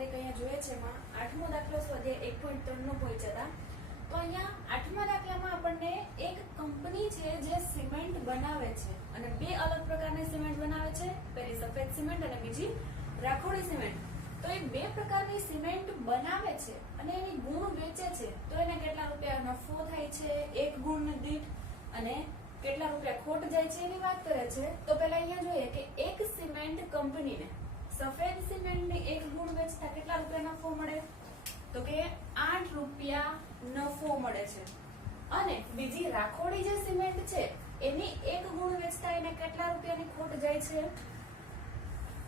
તારીખ અહીંયા જોઈએ છે એમાં 8મો દાખલો સ્વાધ્યાય 1.3 નો પહોંચ્યા હતા। તો અહીંયા 8મા દાખલામાં આપણને એક કંપની છે જે સિમેન્ટ બનાવે છે અને બે અલગ પ્રકારની સિમેન્ટ બનાવે છે, પહેલી સફેદ સિમેન્ટ અને બીજી રાખોડી સિમેન્ટ। તો એ બે પ્રકારની સિમેન્ટ બનાવે છે અને એની ગુણ વેચે છે, તો એને કેટલા રૂપિયા નફો થાય છે એક ગુણ દીઠ અને કેટલા રૂપિયા ખોટ જાય છે એની વાત કરે છે। તો પહેલા અહીંયા જોઈએ કે એક સિમેન્ટ કંપનીને સફેદ સિમેન્ટની એક ગુણ વેચતા કેટલા રૂપિયા નફો મળે, તો કે 8 રૂપિયા નફો મળે છે। અને બીજી રાખોડી જે સિમેન્ટ છે એની એક ગુણ વેચતા એને કેટલા રૂપિયાની ખોટ જાય છે,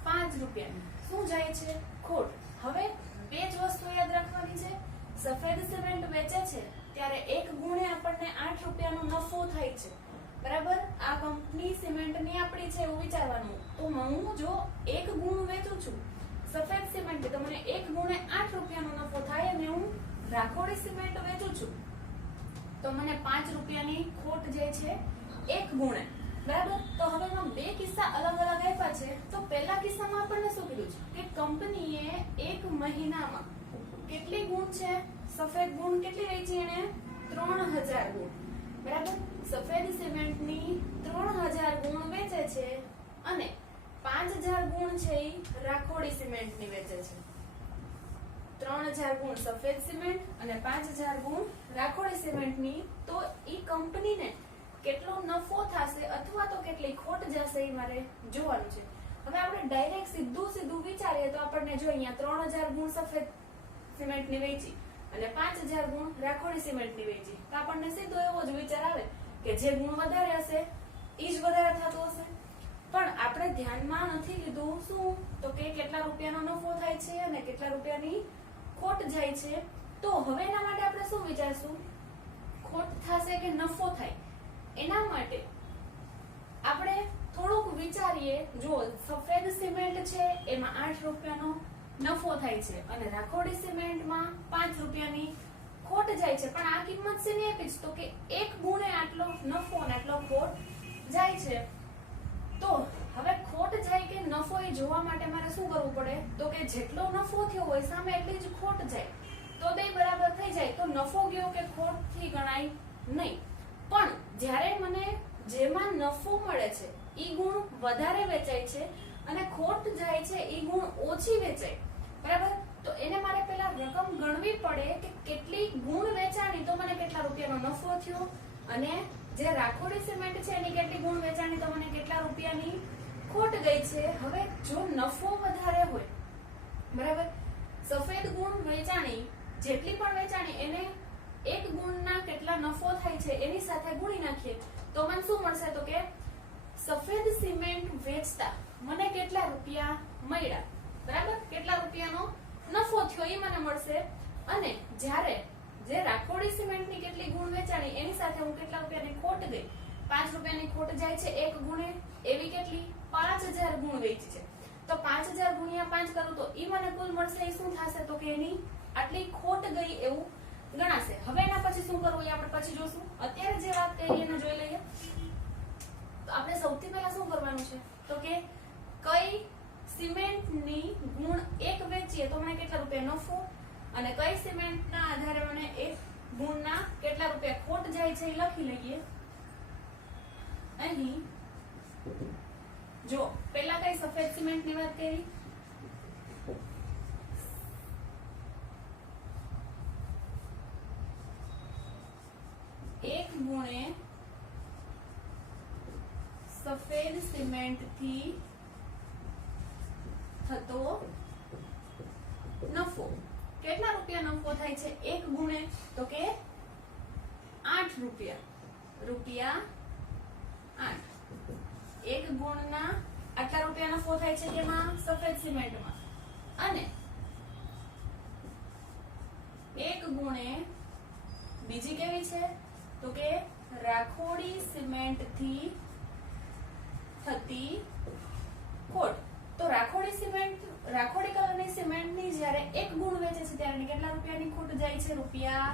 5 રૂપિયાની શું જાય છે, ખોટ। હવે બે જ વસ્તુ યાદ રાખવાની છે, સફેદ સિમેન્ટ વેચે છે ત્યારે એક ગુણે આપણને 8 રૂપિયાનો નફો થાય છે, બરાબર। આ કંપની સિમેન્ટની આપણી છે એવું વિચારવાનું। તો હું જો એક ગુણ વેચું છું સફેદ સિમેન્ટ તો મને એક ગુણે 8 રૂપિયાનો નફો થાય અને હું રાખોડી સિમેન્ટ વેચું છું તો મને 5 રૂપિયાની ખોટ જાય છે એક ગુણે, બરાબર। તો હવે એમાં બે કિસ્સા અલગ અલગ આપ્યા છે। તો પહેલા કિસ્સામાં આપણને શું કીધું છે કે કંપનીએ એક મહિનામાં કેટલી ગુણ છે, સફેદ ગુણ કેટલી વેચી એને 3000 ગુણ, બરાબર। સફેદ સિમેન્ટની 3000 ગુણ વેચે છે અને 5000 ગુણ છે એ રાખોડી સિમેન્ટની વેચે છે। 3000 ગુણ સફેદ સિમેન્ટ અને 5000 ગુણ રાખોડી સિમેન્ટની, તો ઈ કંપનીને કેટલો નફો થશે અથવા તો કેટલી ખોટ જશે એ મારે જોવાનું છે। હવે આપણે ડાયરેક્ટ સીધું વિચારીએ તો આપણને જો અહીંયા 3000 ગુણ સફેદ સિમેન્ટની વેચી અને 5000 ગુણ રાખોડી સિમેન્ટની વેચી તો આપણને સીધો એવો જ વિચાર આવે કે જે ગુણ વધારે હશે ઈ જ વધારે થતો હશે। પણ આપણે ધ્યાનમાં નથી લીધું શું, તો કે કેટલા રૂપિયાનો નફો થાય છે અને કેટલા રૂપિયાની ખોટ જાય છે। તો હવે એના માટે આપણે શું વિચારશું, ખોટ થશે કે નફો થાય, એના માટે આપણે થોડુંક વિચારીએ। જો સફેદ સિમેન્ટ છે એમાં 8 રૂપિયાનો નફો થાય છે અને રાખોડી સિમેન્ટમાં 5 રૂપિયાની ખોટ જાય છે, પણ આ કિંમત શેની આપી છે, તો કે એક ગુણે આટલો નફો અને આટલો ખોટ જાય છે। તો હવે ખોટ જાય કે નફો એ જોવા માટે મારે શું કરવું પડે, તો કે જેટલો નફો થયો હોય સામે એટલી જ ખોટ જાય તો બે બરાબર થઈ જાય, તો નફો ગયો કે ખોટ થી ગણાય નહીં। પણ જ્યારે મને જેમાં નફો મળે છે ઈ ગુણ વધારે વેચાય છે અને ખોટ જાય છે ઈ ગુણ ઓછી વેચાય, બરાબર। તો એને મારે પેલા રકમ ગણવી પડે કે કેટલી ગુણ વેચાણી તો મને કેટલા રૂપિયાનો નફો થયો અને જે રાખોડી સિમેન્ટ છે એની કેટલી ગુણ વેચાણી તો મને કેટલા રૂપિયાની ખોટ ગઈ છે। હવે જો નફો વધારે હોય, બરાબર, સફેદ ગુણ વેચાણી જેટલી પણ વેચાણી એને એક ગુણના કેટલા નફો થાય છે એની સાથે ગુણી નાખીએ તો મને શું મળશે, તો કે સફેદ સિમેન્ટ વેચતા મને કેટલા રૂપિયા મળ્યા, બરાબર, કેટલા રૂપિયાનો નફો થયો એ મને મળશે। અને જ્યારે જે રાખોડી સિમેન્ટની કેટલી ગુણ વેચાણી એની સાથે હું કેટલા રૂપિયાની ખોટ ગઈ, 5 રૂપિયાની ખોટ જાય છે એક ગુણે, એવી કેટલી 5000 ગુણ વેચી છે તો 5000 ગુણ્યા 5 કરું તો ઈ મને કુલ મળશે, એ શું થશે, તો કે એની આટલી ખોટ ગઈ એવું ગણાશે। હવે એના પછી શું કરવું એ આપણે પછી જોશું, અત્યારે જે વાત કરી એને જોઈ લઈએ। તો આપણે સૌથી પહેલા શું કરવાનું છે, તો કે કઈ સિમેન્ટની ગુણ એક વેચીએ તો મને કેટલા રૂપિયા નફો અને કઈ સિમેન્ટના આધારે મને એક ગુણના કેટલા રૂપિયા ખોટ જાય છે એ લખી લઈએ। અહીં જો પહેલા કઈ સફેદ સિમેન્ટની વાત કરી, એક ગુણે સફેદ સિમેન્ટ થી થતો નફો કેટલા રૂપિયા નફો થાય છે એક ગુણે, તો કે 8 રૂપિયા 8 એક ગુણના આટલા રૂપિયા નફો થાય છે કેમાં, સફેદ સિમેન્ટમાં, અને એક ગુણે બીજી કેવી છે, તો કે રાખોડી સિમેન્ટ થી થતી ખોટ। તો રાખોડી કલરની સિમેન્ટની જ્યારે એક ગુણ વેચે છે ત્યારે કેટલા રૂપિયાની ખોટ જાય છે, રૂપિયા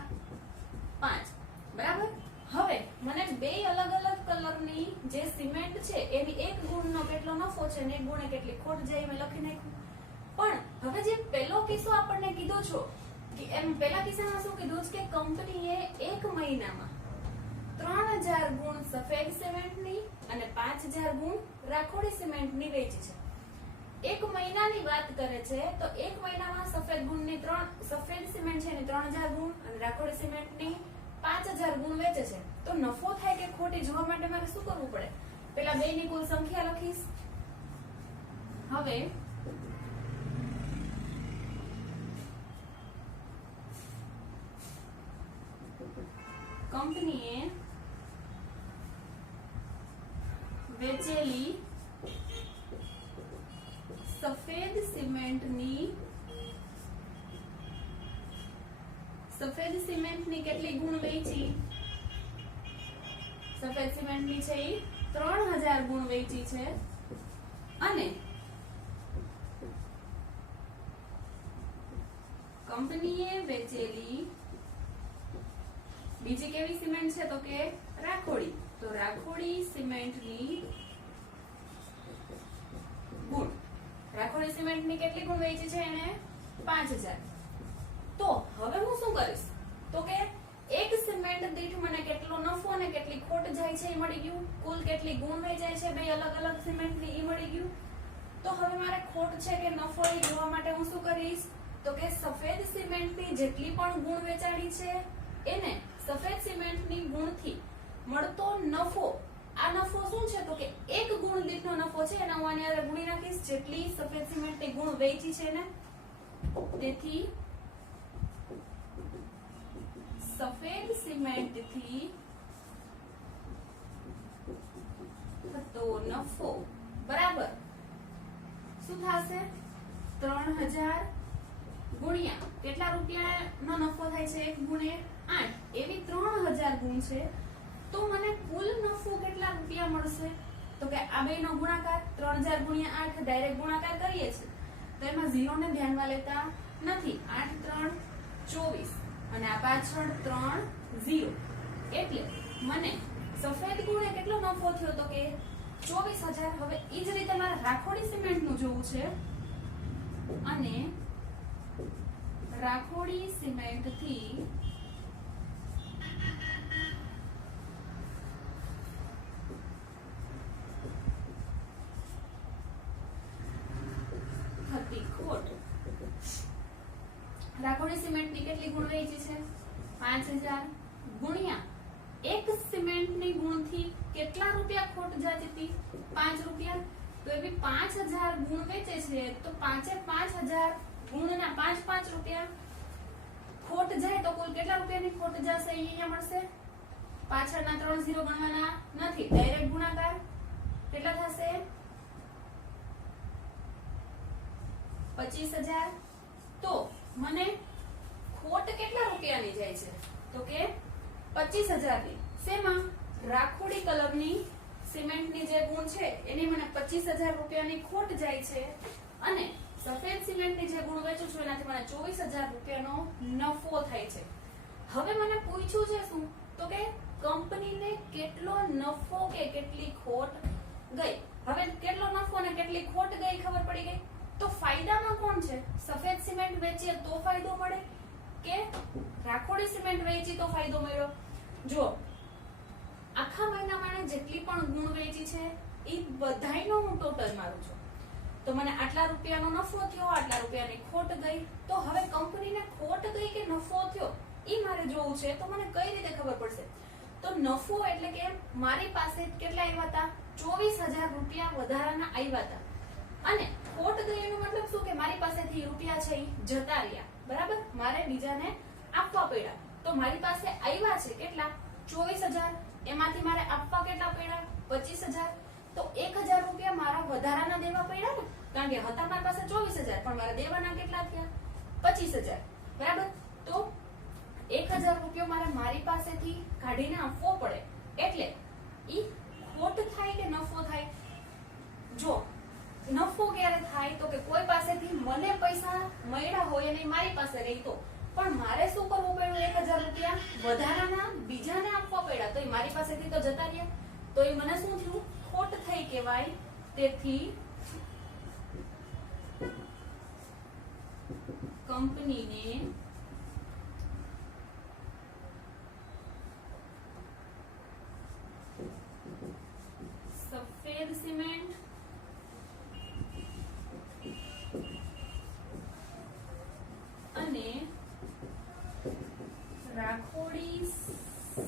5, બરાબર। હવે મને બે અલગ અલગ કલરની જે સિમેન્ટ છે એની એક ગુણનો કેટલો નફો છે અને એક ગુણે કેટલી ખોટ જાય મેં લખી નાખ્યું, પણ હવે જે પહેલો કિસ્સો આપણને કીધો છો કે એમ પહેલા કિસ્સામાં શું કીધું છે કે કંપનીએ એક મહિનામાં 3000 ગુણ સફેદ સિમેન્ટની અને 5000 ગુણ રાખોડી સિમેન્ટની વેચી છે. એક મહિનાની વાત કરે છે તો એક મહિનામાં સફેદ સિમેન્ટ છે એની 3000 ગુણ અને રાખોડી સિમેન્ટની 5000 ગુણ વેચે છે. તો નફો થાય કે ખોટ એ જોવા માટે મારે શું કરવું પડે? પેલા બેની કુલ સંખ્યા લખીશ. હવે કંપનીએ વેચેલી સફેદ સિમેન્ટની કેટલી ગુણ વેચી? સફેદ સિમેન્ટની છે એ 3000 ગુણ વેચી છે અને કંપનીએ વેચેલી બીજી કેવી સિમેન્ટ છે તો કે રાખોડી. તો રાખોડી સિમેન્ટની ગુણ, રાખોડી સિમેન્ટની કેટલી ગુણ વેચી છે એને? 5000. તો હવે હું શું કરીશ તો કે એક સિમેન્ટ દીઠ મને કેટલો નફો અને કેટલી ખોટ જાય છે એ મળી ગયું. કુલ કેટલી ગુણ વેચાય છે બે અલગ અલગ સિમેન્ટની એ મળી ગયું. તો હવે મારે ખોટ છે કે નફો એ જોવા માટે હું શું કરીશ તો કે સફેદ સિમેન્ટની જેટલી પણ ગુણ વેચાડી છે એને સફેદ સિમેન્ટની ગુણથી મળતો નફો, આ નફો શું છે તો કે એક ગુણ દીઠનો નફો છે એને હું આની અંદર ગુણી નાખીશ જેટલી સફેદ સિમેન્ટની ગુણ વેચી છે ને. તેથી સફેદ સિમેન્ટથી થતો નફો બરાબર શું થશે? 3000 ગુણ્યા કેટલા રૂપિયાનો નફો થાય છે? 1 ગુણ્યા 8. એવી 3000 ગુણ છે તો મને કુલ નફો કેટલા રૂપિયા મળશે તો કે આ બેનો ગુણાકાર 3000 ગુણ્યા 8 ડાયરેક્ટ ગુણાકાર કરીએ છીએ તો એમાં 0 ને ધ્યાનમાં લેતા નથી. 8 3 24 અને આ પાછળ 3 0 એટલે મને સફેદ ગુણે કેટલો નફો થયો તો કે 24000. હવે ઈ જ રીતે મારે રાખોડી સિમેન્ટનું જોવું છે અને રાખોડી સિમેન્ટથી થતી ખોટ. રાખોડી સિમેન્ટની કેટલી ગુણ વેચી છે? 5000 ગુણ્યા એક સિમેન્ટની ગુણથી કેટલા રૂપિયા ખોટ જતી હતી? 5 રૂપિયા. તો એવી 5000 ગુણ વેચે છે તો 5000 ગુણના 5 રૂપિયા ખોટ જાય તો કુલ કેટલા રૂપિયાની ખોટ જશે અહીંયા મળશે? પાછળના 3 0 ગણવાના નથી, ડાયરેક્ટ ગુણાકાર. કેટલા થશે? 25000. તો મને ખોટ કેટલા રૂપિયાની જાય છે તો કે 25000 ની. શેમાં? રાખોડી કલમની સિમેન્ટની જે ગુણ છે એની મને 25000 રૂપિયાની ખોટ જાય છે અને સફેદ સિમેન્ટની જે ગુણ વેચું છું એનાથી મને 24000 રૂપિયાનો નફો થાય છે. હવે મને પૂછ્યું છે શું તો કે કંપનીને કેટલો નફો કે કેટલી ખોટ ગઈ. હવે કેટલો નફો અને કેટલી ખોટ ગઈ ખબર પડી ગઈ. તો ફાયદામાં કોણ છે? સફેદ સિમેન્ટ વેચીએ તો ફાયદો મળે કે રાખોડી સિમેન્ટ વેચી તો ફાયદો મળ્યો? જો આખા મહિનામાં જેટલી પણ ગુણ વેચી છે એ બધાયનો હું ટોટલ મારું છું તો મને આટલા રૂપિયાનો નફો થયો, આટલા રૂપિયાની ખોટ ગઈ. તો હવે કંપનીને ખોટ ગઈ કે નફો થયો એ મારે જોવું છે તો મને કઈ રીતે ખબર પડશે? તો નફો એટલે કે મારી પાસે કેટલા આવ્યા હતા? 24000 રૂપિયા વધારાના આવ્યા હતા અને ખોટ ગઈ એનો મતલબ શું કે મારી પાસેથી રૂપિયા છે જતા રહ્યા. બરાબર? મારે બીજાને આપવા પડ્યા. તો મારી પાસે આવ્યા છે કેટલા? 24000. એમાંથી મારે આપવા કેટલા પડ્યા? 25000. તો 1000 રૂપિયા મારા વધારાના દેવા પડ્યા ને, કારણ કે હતા મારી પાસે 24000 પણ મારા દેવાના કેટલા થયા? 25000. બરાબર? તો 1000 રૂપિયા મારે મારી પાસેથી કાઢીને આપવો પડે એટલે ઈ ખોટ થાય કે નફો થાય? જો નફો ક્યારે થાય તો કે કોઈ પાસેથી મને પૈસા મળ્યા હોય અને મારી પાસે રહી તો, પણ મારે શું કરવું પડ્યું? 1000 રૂપિયા વધારાના બીજાને આપવા પડ્યા તો એ મારી પાસેથી તો જતા રહ્યા તો એ મને શું થયું? ખોટ થઈ કહેવાય. તેથી કંપનીને સફેદ સિમેન્ટ અને રાખોડી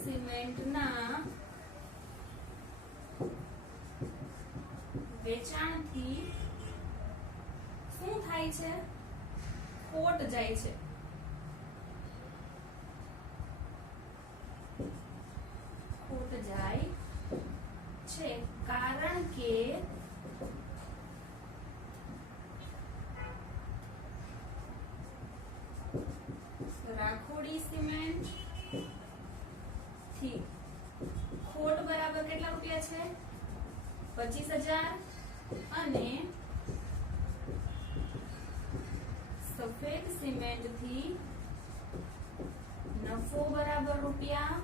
સિમેન્ટના વેચાણથી શું થાય છે? ખોટ જાય છે. ખોટ જાય છે કારણ કે રાખોડી સિમેન્ટ થી ખોટ બરાબર કેટલા રૂપિયા છે? 25,000 અને સફેદ સિમેન્ટ થી નફો બરાબર રૂપિયા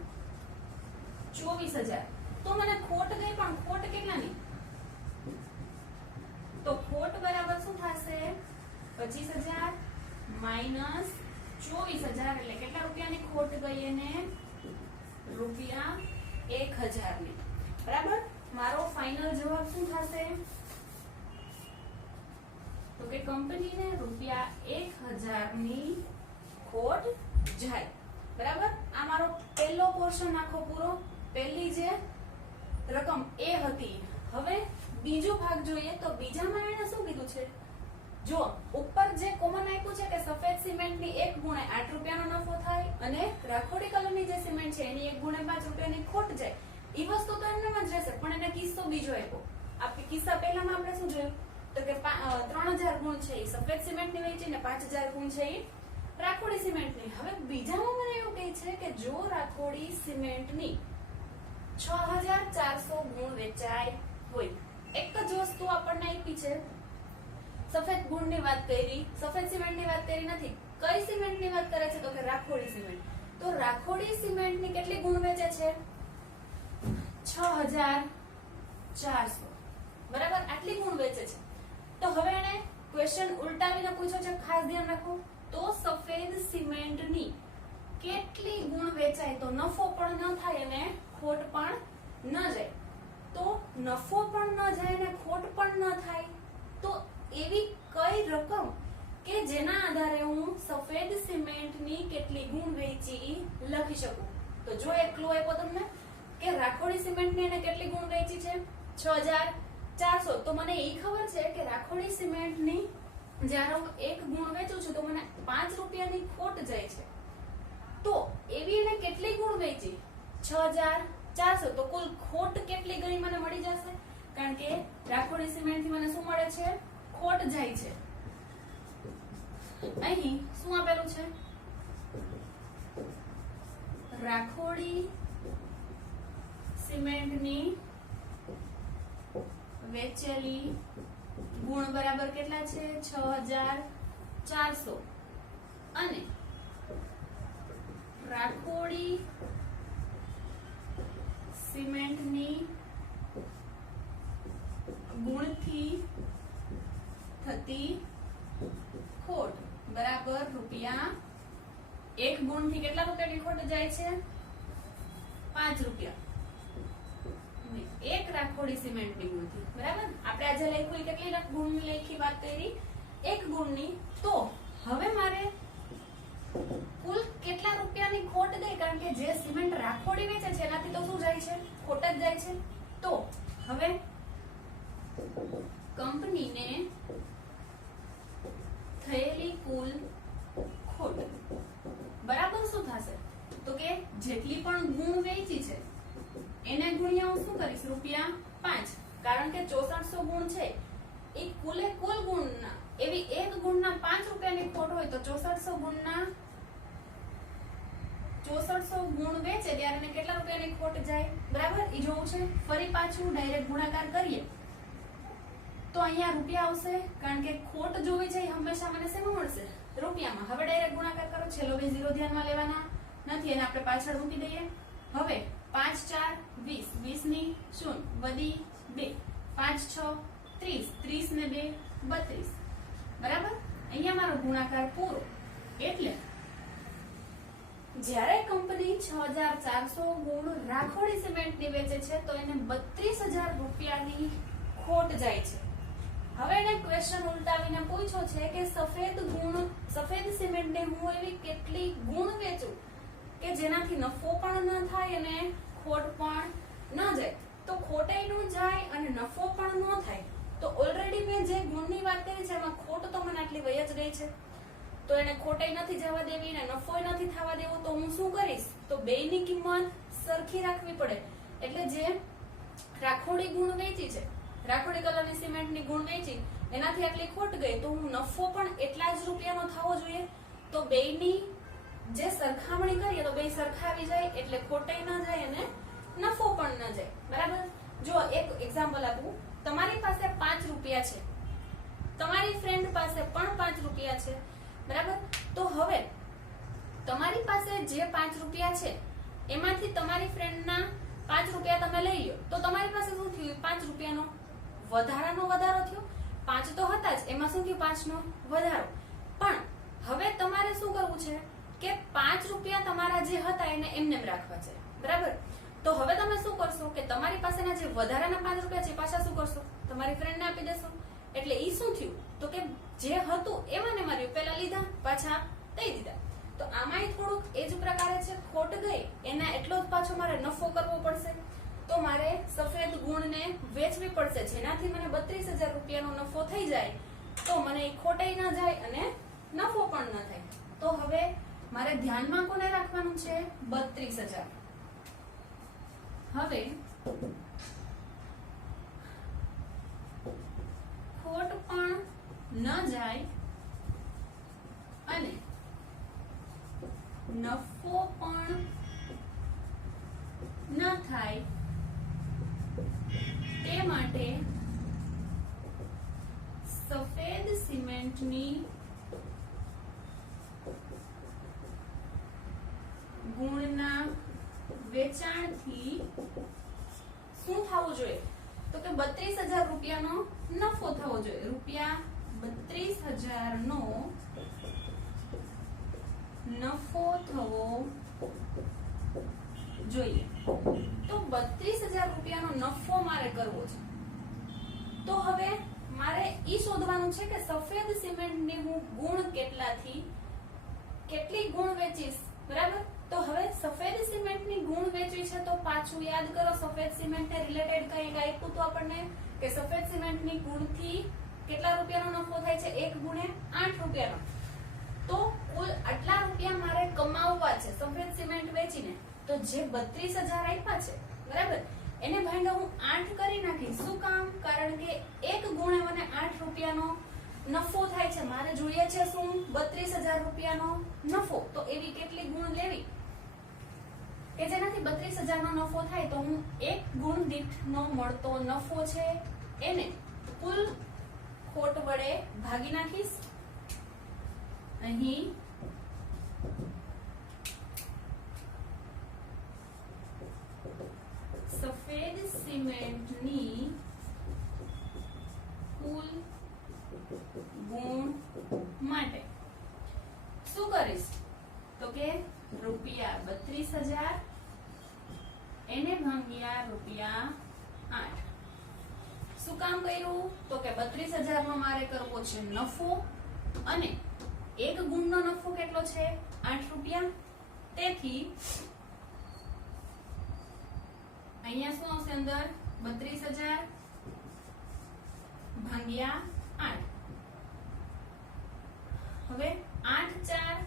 24,000. તો મને ખોટ ગઈ પણ ખોટ કેટલાની? તો ખોટ બરાબર શું થશે? 25,000 માઈનસ 24,000 એટલે કેટલા રૂપિયાની ખોટ ગઈ? એને રૂપિયા 1,000 ની. બરાબર. મારો ફાઇનલ જવાબ શું થશે? તો કે કંપનીને રૂપિયા 1,000 ની ખોટ જાય. બરાબર. આ મારો પહેલો પોર્શન આખો પૂરો. પહેલી જે રકમ એ હતી. હવે બીજો ભાગ જોઈએ તો બીજામાં એને શું કીધું છે? જો ઉપર જે કોમન આપ્યું છે કે સફેદ સિમેન્ટની 1 ગુણે 8 રૂપિયાનો નફો થાય અને રાખોડી કલરની જે સિમેન્ટ છે એની 1 ગુણે 5 રૂપિયાની ખોટ જાય. એ વસ્તુ તો એમને જ રહેશે પણ એને કિસ્સો બીજો આપ્યો. આપણે કિસ્સા પહેલામાં આપણે શું જોયું? તો કે 3,000 ગુણ છે એ સફેદ સિમેન્ટની વેચી ને 5,000 ગુણ છે એ રાખોડી સિમેન્ટની. હવે બીજામાં મને એવું કહે છે કે જો રાખોડી સિમેન્ટની 6,400 ગુણ વેચાય હોય. એક જ વસ્તુ આપણને આપી છે. સફેદ ગુણની વાત કરી, સફેદ સિમેન્ટની વાત કરી નથી. કઈ સિમેન્ટની વાત કરે છે? તો કે રાખોડી સિમેન્ટ. તો રાખોડી સિમેન્ટની કેટલી ગુણ વેચે છે? 6,400. બરાબર. આટલી ગુણ વેચે છે. તો હવે એને ક્વેશ્ચન ઉલટાવીને પૂછ્યો છે. ખાસ ધ્યાન રાખો. તો સફેદ સિમેન્ટની કેટલી ગુણ વેચાય તો નફો પણ ન થાય અને ખોટ પણ ન જાય. તો નફો પણ ન જાય અને ખોટ પણ ન થાય તો એવી કઈ રકમ કે જેના આધારે હું સફેદ સિમેન્ટની કેટલી ગુણ વેચી લખી શકું? તો જો એક ક્લુ આપ્યો તમને કે રાખોડી સિમેન્ટની એને કેટલી ગુણ વેચી છે? 6,400. તો મને એ ખબર છે કે રાખોડી સિમેન્ટની જ્યારે હું 1 ગુણ વેચું છું તો મને 5 રૂપિયાની ખોટ જાય છે. તો એવી એને કેટલી ગુણ વેચી? 6,400. તો કુલ ખોટ કેટલી ગઈ મને મળી જશે? કારણ કે રાખોડી સિમેન્ટથી મને શું મળે છે? ખોટ જાય છે. અહીં શું આપેલું છે? રાખોડી સિમેન્ટની વેચેલી ગુણ બરાબર કેટલા છે? 6,400 અને રાખોડી સિમેન્ટની ગુણથી થતી ખોટ બરાબર રૂપિયા 1 ગુણથી કેટલા રૂપિયાની ખોટ જાય છે? 5 રૂપિયા. એક રાખોડી સિમેન્ટની ગુણથી. બરાબર. આપણે આજે લખ્યું કેટલી ગુણની લખી વાત કરી? 1 ગુણની. તો હવે મારે કુલ કેટલા રૂપિયાની ખોટ ગઈ? કારણ કે જે સિમેન્ટ રાખોડી વેચે છે એનાથી તો શું જાય છે? ખોટ જ જાય છે. તો હવે કંપનીને થયેલી કુલ ખોટ બરાબર શું થશે? તો કે જેટલી પણ ગુણ વેચી છે એને ગુણ્યા હું શું કરીશ? રૂપિયા 5. કારણ કે 6400 ગુણ છે એ કુલે કુલ ગુણના એવી 1 ગુણના 5 રૂપિયાની ખોટ હોય તો 6400 ગુણના 6400 ગુણ વેચે ત્યારે એને કેટલા રૂપિયાની ખોટ જાય? બરાબર. એ જોવું છે. ફરી પાછું ડાયરેક્ટ ગુણાકાર કરીએ તો અહીંયા રૂપિયા આવશે કારણ કે ખોટ જોવી છે હંમેશા મને શેમાં મળશે? રૂપિયામાં. હવે ડાયરેક્ટ ગુણાકાર કરો. છેલ્લો બે 0 ધ્યાનમાં લેવાના નથી અને આપણે પાછળ મૂકી દઈએ. હવે 5 4 20, 20 ની 0 વધી 2, 5 6 30, 30 ને 2 32. બરાબર. અહીંયા મારો ગુણાકાર પૂરો. એટલે જ્યારે કંપની 6400 ગુણ રાખોડી સિમેન્ટની વેચે છે તો એને 32000 રૂપિયાની ખોટ જાય છે. હવે એને ક્વેશ્ચન ઉલટાવીને પૂછ્યો છે કે સફેદ સિમેન્ટને હું એવી કેટલી ગુણ વેચું કે જેનાથી નફો પણ ન થાય અને ખોટ પણ ન જાય. તો ખોટે ન જાય અને નફો પણ ન થાય. તો ઓલરેડી મેં જે ગુણની વાત કરી છે એમાં ખોટ તો મને આટલી વહી જ ગઈ છે. તો એને ખોટે નથી જવા દેવી ને નફોય નથી થવા દેવો. તો હું શું કરીશ? તો બેયની કિંમત સરખી રાખવી પડે. એટલે જે રાખોડી ગુણ વેચી છે, રાખોડી કલરની સિમેન્ટની ગુણ વેચી, એનાથી આટલી ખોટ ગઈ તો હું નફો પણ એટલા જ રૂપિયાનો થવો જોઈએ. તો બેયની જે સરખામણી કરીએ તો બે સરખા આવી જાય એટલે ખોટાઈ ન જાય અને નફો પણ ન જાય. બરાબર? જો એક એક્ઝામ્પલ આપું. તમારી પાસે 5 રૂપિયા છે, તમારી ફ્રેન્ડ પાસે પણ 5 રૂપિયા છે. બરાબર? તો હવે તમારી પાસે જે 5 રૂપિયા છે એમાંથી તમારી ફ્રેન્ડના 5 રૂપિયા તમે લઈ લો તો તમારી પાસે શું થયું? 5 રૂપિયાનો વધારો થયો. 5 તો હતા જ, એમાં શું થયું? 5 નો વધારો. પણ હવે તમારે શું કરવું છે કે 5 રૂપિયા તમારા જે હતા એને એમને રાખવા છે. બરાબર? તો હવે તમે શું કરશો કે તમારી પાસેના જે વધારાના 5 રૂપિયા છે પાછા શું કરશો? તમારી ફ્રેન્ડને આપી દેશો. એટલે ઈ શું થયું? તો કે જે હતું એમાં ને માર્યું, પેલા લીધા પાછા દઈ દીધા. તો આમાંય થોડુંક એ જ પ્રકારે છે. ખોટ ગઈ એના એટલો જ પાછો મારે નફો કરવો પડશે. તો મારે સફેદ ગુણને વેચવી પડશે જેનાથી મને 32000 રૂપિયાનો નફો થઈ જાય. તો મને ખોટાઈ ન જાય અને નફો પણ ન થાય. તો હવે મારે ધ્યાનમાં કોને રાખવાનું છે? 32000. હવે ખોટ પણ ન જાય અને નફો પણ ન થાય તે માટે સફેદ સિમેન્ટની ગુણના વેચાણથી શું થવું જોઈએ? તો કે 32000 રૂપિયાનો નફો થવો જોઈએ. રૂપિયા 32000 નો નફો થવો જોઈએ. તો 32000 રૂપિયાનો નફો મારે કરવો છે. તો હવે મારે ઈ શોધવાનું છે કે સફેદ સિમેન્ટની હું ગુણ કેટલી ગુણ વેચીશ. બરાબર? તો હવે સફેદ સિમેન્ટની ગુણ વેચવી છે તો પાછું યાદ કરો, સફેદ સિમેન્ટને રિલેટેડ કંઈક આપ્યું તો આપણને કે સફેદ સિમેન્ટની ગુણથી કેટલા રૂપિયાનો નફો થાય છે? 1 ગુણ્યા 8 રૂપિયાનો. તો કુલ આટલા રૂપિયા મારે કમાવવા છે સફેદ સિમેન્ટ વેચીને. તો જે 32000 આપ્યા છે, બરાબર, એને ભાંગા હું 8 કરી નાખીશ. શું કામ? કારણ કે 1 ગુણે મને 8 રૂપિયાનો નફો થાય છે. મારે જોઈએ છે શું? 32000 રૂપિયાનો નફો. તો એવી કેટલી ગુણ લેવી કે જેનાથી 32000 નો નફો થાય. તો હું 1 ગુણ દીઠનો મળતો નફો છે એને કુલ ખોટ વડે ભાગી નાખીશ. અહીં સફેદ સિમેન્ટની કુલ ગુણ માટે શું કરીશ? તો કે રૂપિયા 32000 એને ભાગ્યા રૂપિયા 8. શું કામ કર્યું? તો કે 32000 નો મારે કરવો છે નફો અને 1 ગુણનો નફો કેટલો છે? 8 રૂપિયા. તેથી અહીંયા શું આવશે અંદર? 32000 ભાગ્યા 8. હવે 8 4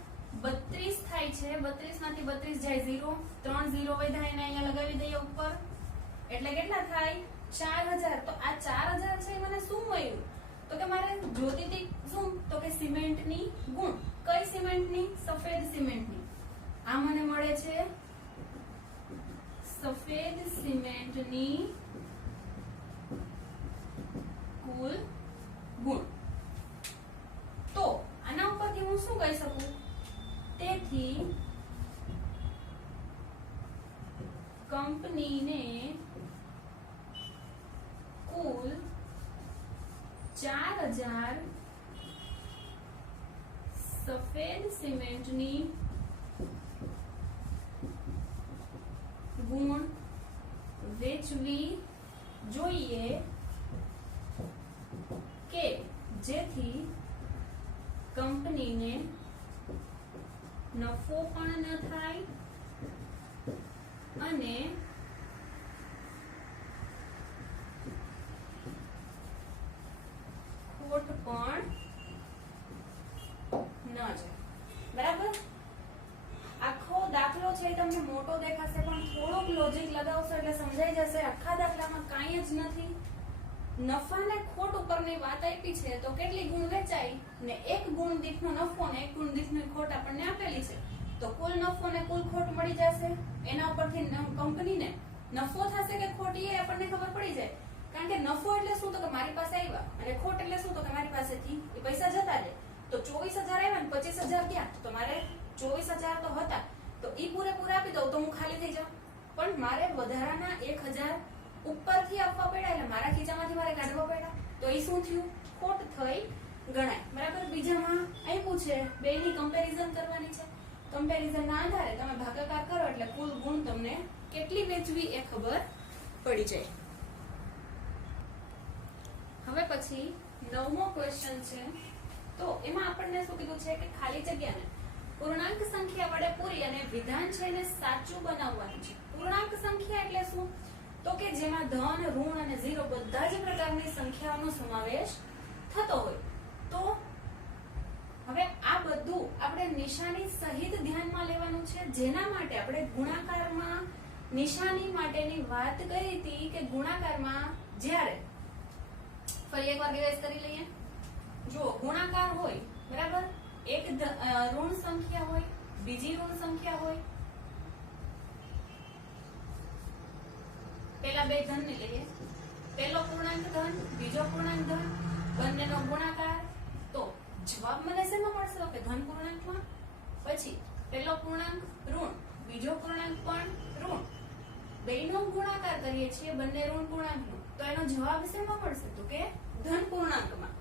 32 થાય છે. 32 માંથી 32 જાય 0, 3 0 વધ્યા એને અહીંયા લગાવી દઈએ ઉપર. એટલે કેટલા થાય? 4000. તો આ 4000 છે મને શું મળ્યું? તો કે મારે જોતી હતી શું? તો કે સિમેન્ટની ગુણ. કઈ સિમેન્ટની? સફેદ સિમેન્ટની. આ મને મળે છે સફેદ સિમેન્ટની કુલ ગુણ. તો આના ઉપરથી હું શું કહી શકું? તેથી કંપનીને કુલ 4000 સફેદ સિમેન્ટની ગુણ વેચવી જોઈએ કે જેથી કંપનીને નફો પણ ન થાય અને ખોટ પણ ન જાય. બરાબર? આખો દાખલો છે તમને મોટો દેખાશે પણ થોડુંક લોજિક લગાવશો એટલે સમજાઈ જશે. આખા દાખલામાં કાંઈ જ નથી. નફા ને ખોટ ઉપરની વાત આપી છે તો કેટલી ગુણ વેચાય ને એક ગુણ દીઠનો નફો ને એક ગુણ દીઠની ખોટ આપણને આપેલી છે તો કુલ નફો ને કુલ ખોટ મળી જશે. એના ઉપરથી કંપનીને નફો થશે કે ખોટ એ આપણને ખબર પડી જાય. કારણ કે નફો એટલે શું તો કે મારી પાસે આવ્યા અને ખોટ એટલે શું તો કે મારી પાસેથી એ પૈસા જતા રહે. તો 24,000 આવ્યા ને 25,000 ગયા તો મારે 24,000 તો હતા તો ઈ પૂરેપૂરા આપી દઉં તો હું ખાલી થઈ જાઉં. પણ મારે વધારાના 1,000 ઉપરથી આપવા પડ્યા એટલે મારા ખીચામાંથી મારે કાઢવા પડ્યા તો એ શું થયું? ખોટ થઈ ગણાય. બરાબર? બીજામાં આપ્યું છે બેની કમ્પેરિઝન કરવાની છે. કમ્પેરિઝનના આધારે તમે ભાગાકાર કરો એટલે કુલ ગુણ તમને કેટલી વેચવી એ ખબર પડી જાય. હવે પછી 9મો ક્વેશ્ચન છે તો એમાં આપણને શું કીધું છે કે ખાલી જગ્યાને પૂર્ણાંક સંખ્યા વડે પૂરી અને વિધાન છે એને સાચું બનાવવાનું છે. પૂર્ણાંક સંખ્યા એટલે શું તો કે જેમાં ધન, ઋણ અને 0 બધા જ પ્રકારની સંખ્યાઓનો સમાવેશ થતો હોય. તો હવે આ બધું આપણે નિશાની સહિત ધ્યાનમાં લેવાનું છે. જેના માટે આપણે ગુણાકારમાં નિશાની માટેની વાત કરી હતી કે ગુણાકારમાં જ્યારે ફરી એકવાર રિવાઇઝ કરી લઈએ. જો ગુણાકાર હોય બરાબર, એક ઋણ સંખ્યા હોય, બીજી ઋણ સંખ્યા હોય. પેલા બે ધન ને લઈએ. પેલો પૂર્ણાંક ધન, બીજો પૂર્ણાંક ધન, બંનેનો ગુણાકાર તો જવાબ મને શેમાં મળશે કે ધન પૂર્ણાંકમાં. પછી પેલો પૂર્ણાંક ઋણ, બીજો પૂર્ણાંક પણ ઋણ, બેયનો ગુણાકાર કરીએ છીએ બંને ઋણ પૂર્ણાંકનો તો એનો જવાબ શેમાં મળશે તો કે ધન પૂર્ણાંકમાં.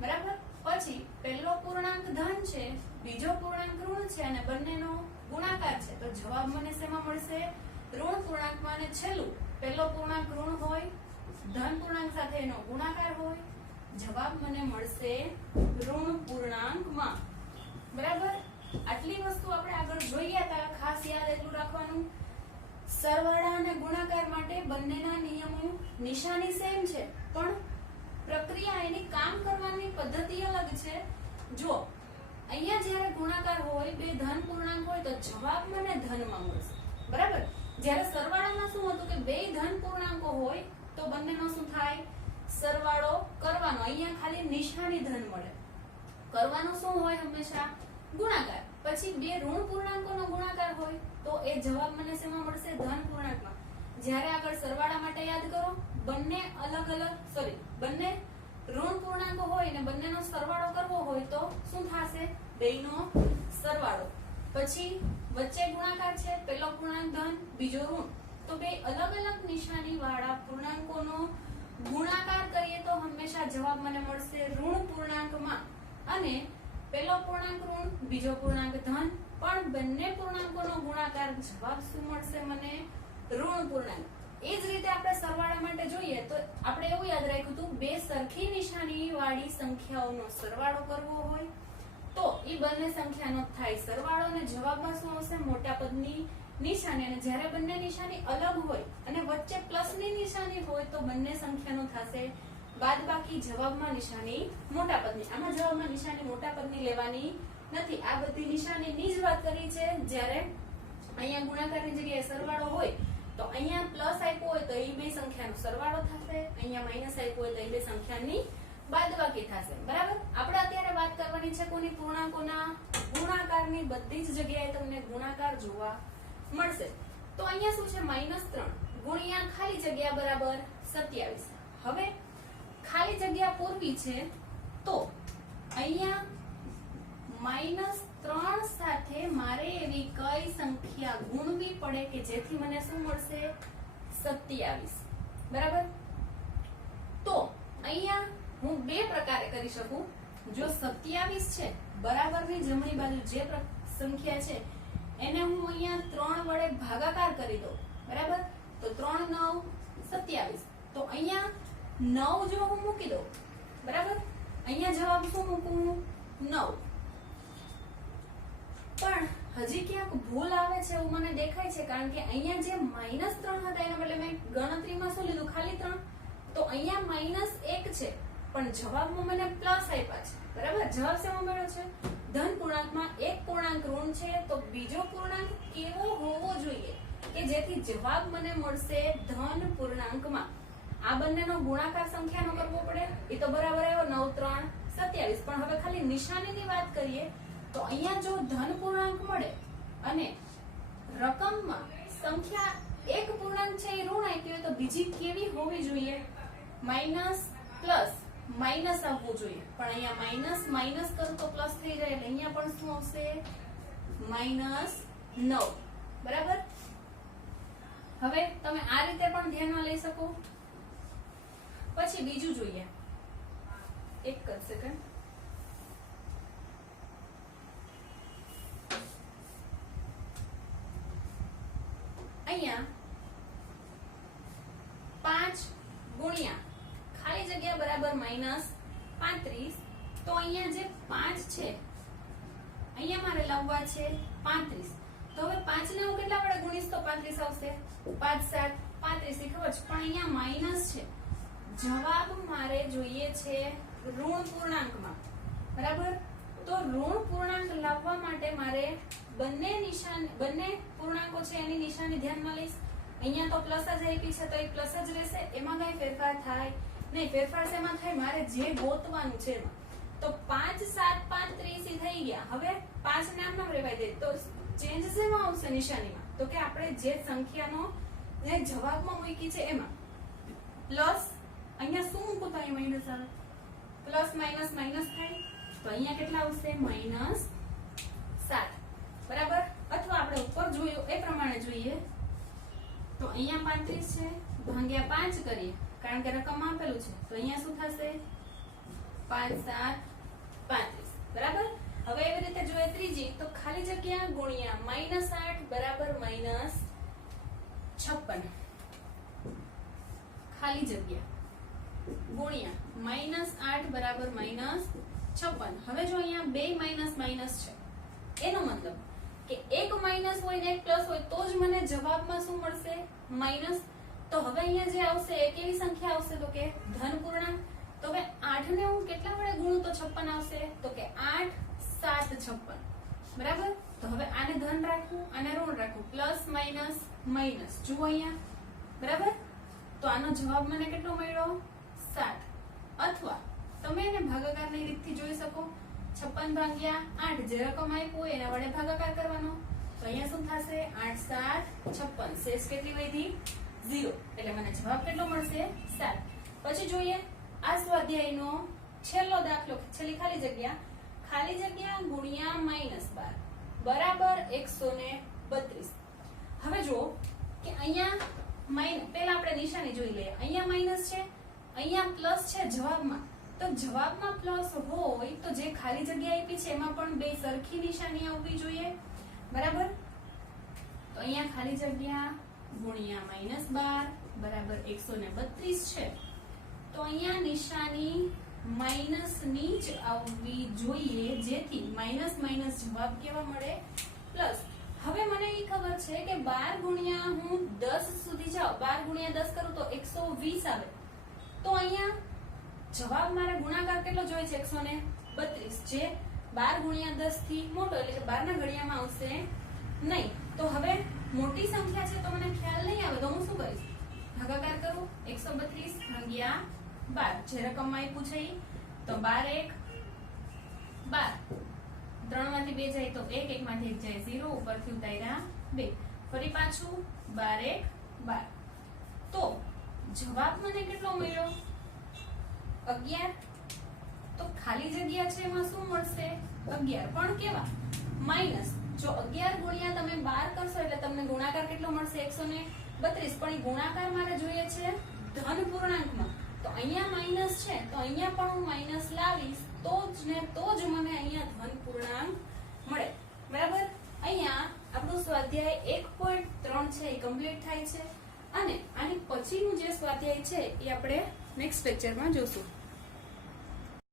બરાબર? પછી પેલો પૂર્ણાંક ધન છે, બીજો પૂર્ણાંક ઋણ છે અને બંનેનો ગુણાકાર છે તો જવાબ મને શેમાં મળશે? ઋણ પૂર્ણાંકમાં. અને છેલ્લું પેલો પૂર્ણાંક ઋણ હોય, ધન પૂર્ણાંક સાથે એનો ગુણાકાર હોય, જવાબ મને મળશે ઋણ પૂર્ણાંકમાં. બરાબર? આટલી વસ્તુ આપણે આગળ જોઈએ હતા. ખાસ યાદ એટલું રાખવાનું સરવાળા અને ગુણાકાર માટે બંનેના નિયમો નિશાની સેમ છે પણ પ્રક્રિયા એની કામ કરવાની પદ્ધતિ અલગ છે. જો અહીંયા જ્યારે ગુણાકાર હોય બે ધન પૂર્ણાંક હોય તો જવાબ મને ધનમાં મળશે. બરાબર? જ્યારે સરવાળામાં શું હતું કે બે ધન પૂર્ણાંકો હોય તો બંનેનો શું થાય? સરવાળો કરવાનો. અહીંયા ખાલી નિશાની ધન મળે. કરવાનો શું હોય? હંમેશા ગુણાકાર. પછી બે ઋણ પૂર્ણાંકોનો ગુણાકાર હોય તો એ જવાબ મને શેમાં મળશે? ધન પૂર્ણાંકમાં. જ્યારે આગળ સરવાળા માટે યાદ કરો બંને બંને ઋણ પૂર્ણાંકો હોય ને બંનેનો સરવાળો કરવો હોય તો શું થશે? બેયનો સરવાળો. પછી વચ્ચે ગુણાકાર છે, પેલો પૂર્ણાંક ધન, બીજો ઋણ તો બે અલગ અલગ નિશાની વાળા પૂર્ણાંકોનો ગુણાકાર કરીએ તો હંમેશા જવાબ મને મળશે ઋણ પૂર્ણાંકમાં. અને પેલો પૂર્ણાંક ઋણ, બીજો પૂર્ણાંક ધન પણ બંને પૂર્ણાંકોનો ગુણાકાર જવાબ શું મળશે મને? ઋણ પૂર્ણાંક. એ જ રીતે આપણે સરવાળા માટે જોઈએ તો આપણે એવું યાદ રાખ્યું હતું બે સરખી નિશાની વાળી સંખ્યાઓનો સરવાળો કરવો હોય તો એ બંને સંખ્યાનો થાય સરવાળો અને જવાબમાં શું આવશે? મોટા પદની નિશાની. અને જ્યારે બંને નિશાની અલગ હોય અને વચ્ચે પ્લસની નિશાની હોય તો બંને સંખ્યાનો થશે બાદબાકી. જવાબમાં નિશાની મોટા પદની. આમાં જવાબમાં નિશાની મોટા પદની લેવાની નથી. આ બધી નિશાનીની જ વાત કરી છે. જ્યારે અહીંયા ગુણાકારની જગ્યાએ સરવાળો હોય તો અહીંયા પ્લસ આપ્યો હોય તો એ બે સંખ્યાનો સરવાળો થશે, અહીંયા માઈનસ આપ્યો હોય તો એ બે સંખ્યાની બાદબાકી થશે. બરાબર? આપણે અત્યારે વાત કરવાની છે કોની? પૂર્ણાંકોના ગુણાકારની. બધી જ જગ્યાએ તમને ગુણાકાર જોવા મળશે. તો અહીંયા શું છે? -3 ગુણ્યા ખાલી જગ્યા બરાબર 27. હવે ખાલી જગ્યા પૂરવી છે તો અહીંયા -3 સાથે મારે એવી કઈ સંખ્યા ગુણવી પડે કે જેથી મને શું મળશે? 27. બરાબર? તો અહીંયા હું બે પ્રકારે કરી શકું. જો 27 છે બરાબરની જમણી બાજુ જે સંખ્યા છે એને હું અહીંયા 3 વડે ભાગાકાર કરી દઉં, બરાબર? તો 3 9 27. તો અહીંયા 9 જો હું મૂકી દઉં, બરાબર? અહીંયા જવાબ શું મૂકું? 9. પણ હજી ક્યાંક ભૂલ આવે છે એવું મને દેખાય છે, કારણ કે અહીંયા જે -3 હતા એના બદલે મેં ગણતરીમાં શું લીધું? ખાલી 3. તો અહીંયા -1 છે પણ જવાબમાં મને પ્લસ આપ્યા છે, બરાબર? જવાબ શેમાં મળ્યો છે? ધન પૂર્ણાંકમાં એક પૂર્ણાંક ઋણ છે, તો બીજો પૂર્ણાંક કેવો હોવો જોઈએ કે જેથી જવાબ મને મળશે ધન પૂર્ણાંકમાં. આ બંનેનો ગુણાકાર સંખ્યાનો કરવો પડે, એ તો બરાબર આવ્યો 9 3 27. પણ હવે ખાલી નિશાનીની વાત કરીએ તો અહીંયા જો ધન પૂર્ણાંક મળે અને રકમમાં સંખ્યા એક પૂર્ણાંક છે એ ઋણ આપી હોય તો બીજી કેવી હોવી જોઈએ? માઇનસ પ્લસ માઇનસ આવવું જોઈએ. પણ અહીંયા માઇનસ માઇનસ કરું તો પ્લસ થઈ જાય, એટલે અહીંયા પણ શું આવશે? -9. બરાબર? હવે તમે આ રીતે પણ ધ્યાનમાં લઈ શકો. પછી બીજું જોઈએ, એક જ સેકન્ડ. અહીંયા 5 ગુણ્યા ખાલી જગ્યા બરાબર -35. તો અહીંયા જે 5 છે અહીંયા મારે લાવવા છે 35. તો હવે 5 ને હું કેટલા વડે ગુણીશ તો 35 આવશે? 5 7 35 ખબર છે, પણ અહીંયા માઇનસ છે. જવાબ મારે જોઈએ છે ઋણ પૂર્ણાંકમાં, બરાબર? તો ઋણ પૂર્ણાંક લાવવા માટે મારે બંને પૂર્ણાંકો છે એની નિશાની ધ્યાનમાં લઈશ. અહીંયા તો પ્લસ જ આપી છે તો એ પ્લસ જ રહેશે, એમાં કઈ ફેરફાર થાય નહીં. ફેરફાર શેમાં થાય? મારે જે ગોતવાનું છે એમાં. તો 5 7 35 થઈ ગયા. હવે 5 નામ નામ રહેવાય દે તો ચેન્જ શેમાં આવશે નિશાનીમાં? તો કે આપણે જે સંખ્યાનો જે જવાબમાં મૂકી છે એમાં પ્લસ. અહીંયા શું મૂકું તો અહીં માઇનસ આવે, પ્લસ માઇનસ માઇનસ થાય તો અહીંયા કેટલા આવશે? -7. બરાબર? અથવા આપણે ઉપર જોયું એ પ્રમાણે જોઈએ તો અહીંયા 35 છે ભાગ્યા 5 કરીએ, કારણ કે રકમ આપેલું છે. તો અહીંયા શું થશે? 5 7 35. બરાબર? હવે એવી રીતે જોઈએ ત્રીજી, તો ખાલી જગ્યા ગુણ્યા -8 બરાબર -56. ખાલી જગ્યા ગુણ્યા -8 બરાબર -56. હવે જો અહીંયા બે માઇનસ માઇનસ છે, એનો મતલબ કે એક માઇનસ હોય ને એક પ્લસ હોય તો જ મને જવાબમાં શું મળશે? માઇનસ. તો હવે અહીંયા જે આવશે એ કેવી સંખ્યા આવશે? તો કે ધન પૂર્ણાંક. તો હવે 8 ને હું કેટલા વડે ગુણું તો 56 આવશે? તો કે 8 7 56. બરાબર? તો હવે આને ધન રાખવું અને ઋણ રાખવું, પ્લસ માઇનસ માઇનસ. જુઓ અહીંયા, બરાબર? તો આનો જવાબ મને કેટલો મળ્યો? 7. અથવા તમે એને ભાગાકારની રીતથી જોઈ શકો. 56 ભાગ્યા 8 જે રકમ આપ્યું હોય એના વડે ભાગાકાર કરવાનો. તો અહીંયા શું થશે? 8 7 56. શેષ કેટલી વધી? 0. એટલે મને જવાબ કેટલો મળશે? 7. પછી જોઈએ આ સ્વાધ્યાયનો છેલ્લો દાખલો, છેલ્લી ખાલી જગ્યા ગુણ્યા -12 બરાબર 132. હવે જો કે અહીંયા પહેલા આપણે નિશાની જોઈ લઈએ. અહીંયા માઇનસ છે, અહીંયા પ્લસ છે જવાબમાં. તો જવાબમાં પ્લસ હોય તો જે ખાલી જગ્યા આપી છે એમાં પણ બે સરખી નિશાની આવવી જોઈએ, બરાબર? તો અહીંયા ખાલી જગ્યા ગુણ્યા -12 બરાબર 132 છે. તો અહીંયા નિશાની માઇનસ ની જ આવવી જોઈએ, જેથી માઇનસ માઇનસ જવાબ કેવા મળે? પ્લસ. હવે મને એ ખબર છે કે 12 ગુણ્યા હું 10 સુધી જાઉં, 12 ગુણ્યા 10 કરું તો 120 આવે. તો અહીંયા જવાબ મારે ગુણાકાર કેટલો જોઈએ છે? 132, જે 12 ગુણ્યા 10 થી મોટો, એટલે કે 12 ના ઘડિયામાં આવશે નહીં. તો હવે મોટી સંખ્યા છે તો મને ખ્યાલ નહીં આવે, તો હું શું કરીશ? ભાગાકાર કરું. 132 ભાગ્યા 12 જે રકમમાં આપ્યું છે તો 12 1 12. 3 માંથી 2 જાય તો 1, 1 માંથી 1 જાય 0, ઉપરથી ઉતાર્યા 2. ફરી પાછું 12 1 12. તો જવાબ મને કેટલો મળ્યો? 11. તો ખાલી જગ્યા છે એમાં શું મળશે? 11. પણ કેવા? માઇનસ. જો 11 ગુણ્યા તમે 12 કરશો એટલે તમને ગુણાકાર કેટલો મળશે? 132. પણ એ ગુણાકાર મારે જોઈએ છે ધન પૂર્ણાંકમાં. તો તો અહીંયા માઇનસ છે તો અહીંયા પણ હું માઇનસ લાવીશ તો જ મને અહીંયા ધન પૂર્ણાંક મળે. બરાબર. અહીંયા આપણું સ્વાધ્યાય 1.3 છે એ કમ્પ્લીટ થાય છે અને આની પછીનું જે સ્વાધ્યાય છે એ આપણે નેક્સ્ટ લેક્ચરમાં જોશું.